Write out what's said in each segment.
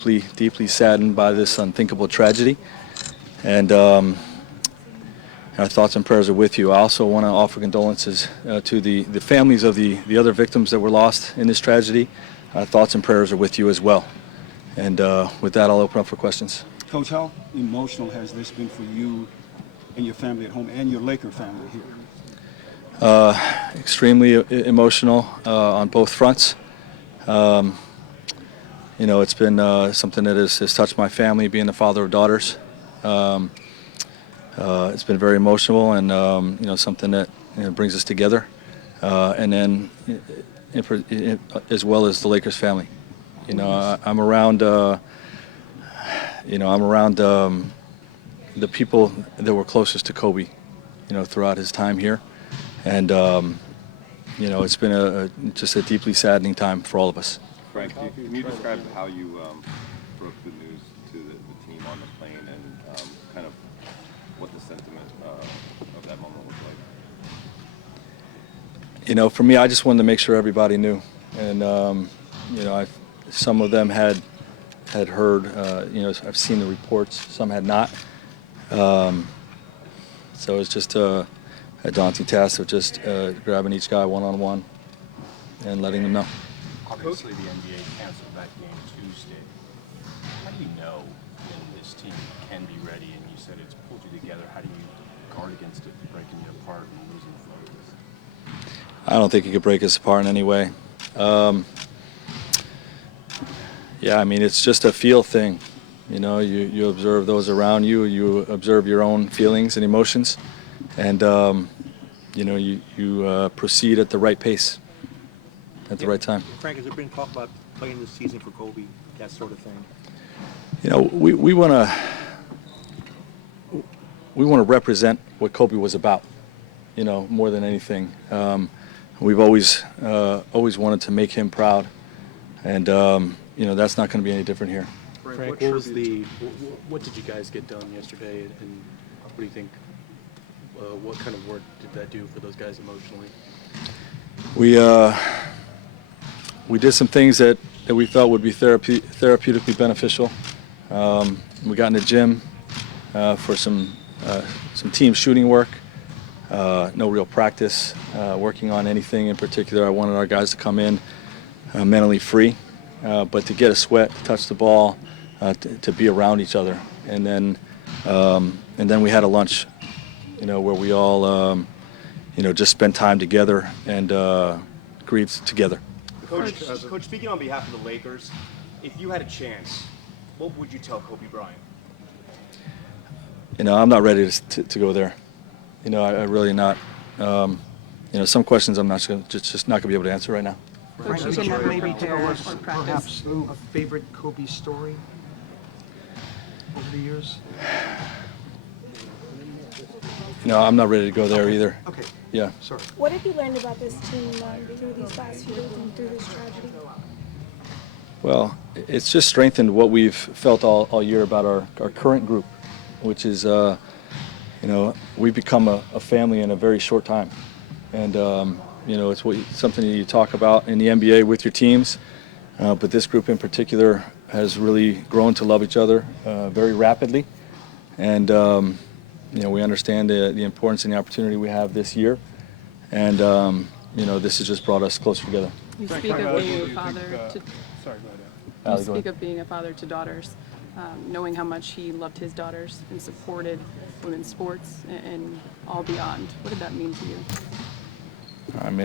deeply saddened by this unthinkable tragedy, and our thoughts and prayers are with you. I also want to offer condolences to the families of the other victims that were lost in this tragedy. Our thoughts and prayers are with you as well. And with that, I'll open up for questions. Coach, how emotional has this been for you and your family at home and your Laker family here? Extremely emotional on both fronts. It's been something that has touched my family, being the father of daughters. It's been very emotional and, something that brings us together. And then as well as the Lakers family. I'm around, the people that were closest to Kobe, throughout his time here. And, it's been just a deeply saddening time for all of us. Frank, can you describe how you broke the news to the team on the plane and kind of what the sentiment of that moment was like? For me, I just wanted to make sure everybody knew. And, some of them had heard, I've seen the reports, some had not. So it's just a daunting task of just grabbing each guy one-on-one and letting them know. Obviously, the NBA canceled that game Tuesday. How do you know when this team can be ready? And you said it's pulled you together. How do you guard against it breaking you apart and losing focus? I don't think it could break us apart in any way. It's just a feel thing. You observe those around you. You observe your own feelings and emotions, and you proceed at the right pace. At the right time. Frank, has there been talk about playing this season for Kobe, that sort of thing? We want to represent what Kobe was about, more than anything. We've always wanted to make him proud, and that's not going to be any different here. Frank, what did you guys get done yesterday, and what do you think? What kind of work did that do for those guys emotionally? We did some things that we felt would be therapeutically beneficial. We got in the gym for some team shooting work. No real practice working on anything in particular. I wanted our guys to come in mentally free, but to get a sweat, to touch the ball, to be around each other. And then we had a lunch, where we all just spent time together and grieved together. Coach, speaking on behalf of the Lakers, if you had a chance, what would you tell Kobe Bryant? I'm not ready to go there. I really not. Some questions I'm not just not going to be able to answer right now. Frank, you can maybe tell us perhaps a favorite Kobe story over the years? I'm not ready to go there either. Okay. Yeah. Sorry. What have you learned about this team through these last few days and through this tragedy? Well, it's just strengthened what we've felt all year about our current group, which is, we've become a family in a very short time. And, it's something that you talk about in the NBA with your teams, but this group in particular has really grown to love each other very rapidly. And, we understand the importance and the opportunity we have this year, and this has just brought us closer together. You speak of being a father to. Sorry, go You ahead. speak of being a father to daughters, knowing how much he loved his daughters and supported women's sports and all beyond. What did that mean to you?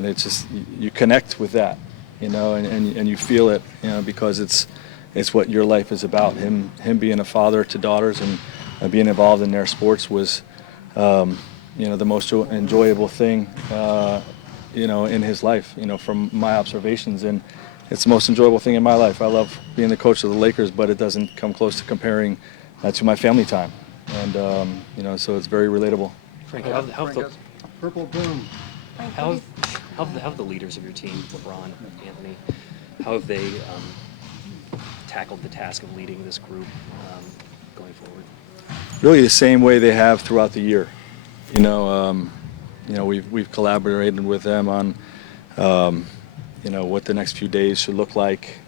It's just you connect with that, and you feel it, because it's what your life is about. Him being a father to daughters and being involved in their sports was, the most enjoyable thing, in his life, from my observations. And it's the most enjoyable thing in my life. I love being the coach of the Lakers, but it doesn't come close to comparing to my family time. And, so it's very relatable. Frank, Purple boom. how have the leaders of your team, LeBron, Anthony, how have they tackled the task of leading this group going forward? Really the same way they have throughout the year. We've collaborated with them on what the next few days should look like.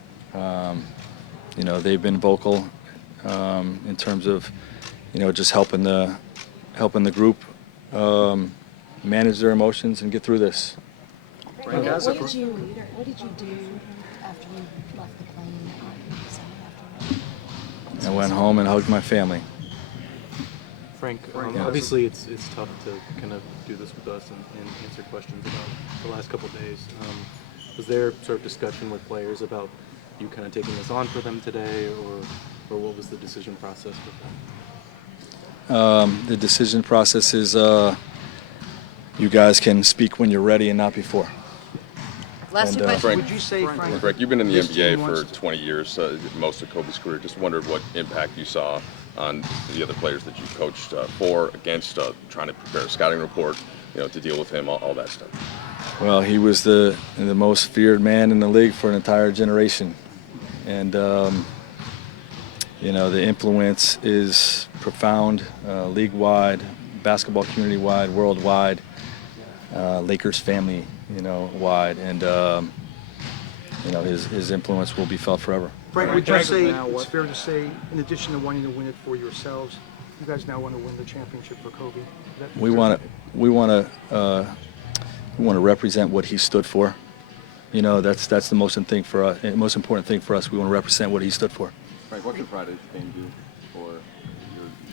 they've been vocal in terms of, just helping the group manage their emotions and get through this. Right, guys, What did you do after you left the plane on Sunday afternoon? I went home and hugged my family. Frank, Yeah. obviously it's tough to kind of do this with us and answer questions about the last couple of days. Was there sort of discussion with players about you kind of taking this on for them today, or what was the decision process with that? The decision process is you guys can speak when you're ready and not before. Last And, two questions. Frank- Would you say, Frank? Frank, you've been in the this NBA team for wants to- 20 years, most of Kobe's career. Just wondered what impact you saw on the other players that you coached for, against, trying to prepare a scouting report, to deal with him, all that stuff. Well, he was the most feared man in the league for an entire generation, and the influence is profound, league-wide, basketball community-wide, worldwide, Lakers family, wide, and his influence will be felt forever. Frank, would you say it's fair to say, in addition to wanting to win it for yourselves, you guys now want to win the championship for Kobe? We want to represent what he stood for. That's the most important thing for us. We want to represent what he stood for. Frank, what could Friday's game do for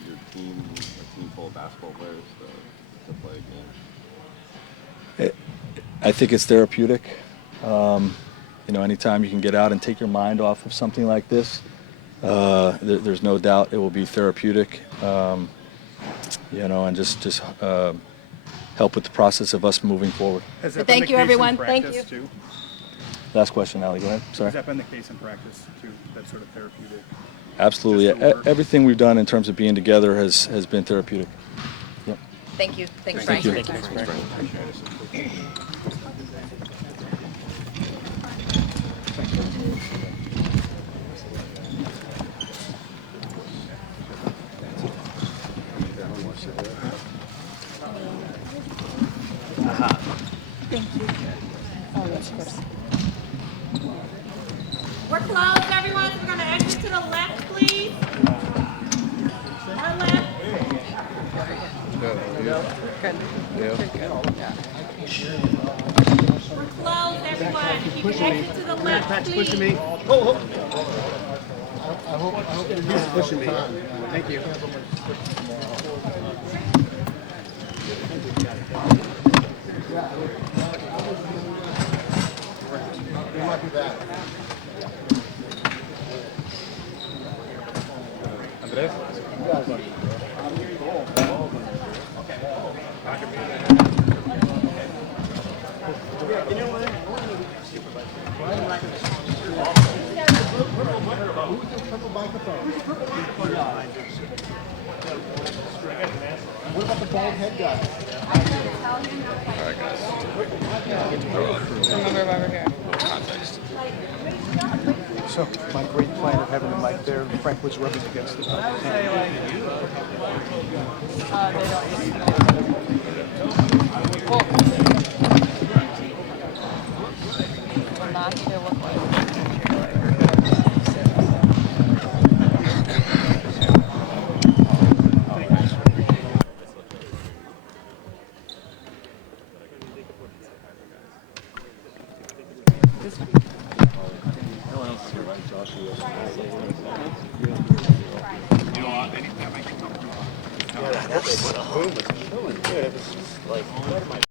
your team, a team full of basketball players to play a game? I think it's therapeutic. Anytime you can get out and take your mind off of something like this, there's no doubt it will be therapeutic. And just help with the process of us moving forward. Thank you, everyone. Thank you. Last question, Ali. Go ahead. Sorry. Has that been the case in practice too? That sort of therapeutic. Absolutely. Just the work. Everything we've done in terms of being together has been therapeutic. Yep. Thank you. Thanks, Thank Frank. you. Thank you. Oh, yes, of course. We're closed, everyone. So we're going to exit to the left, please. Our left. We're closed, everyone. If you can exit to the left, please. Pushing me. Oh, I hope he's pushing me. Thank you. We might be back. What about the bald head guy? All right, guys. So, my great plan of having the mic there, Frank was rubbing against it. Not to look like. Yeah, that's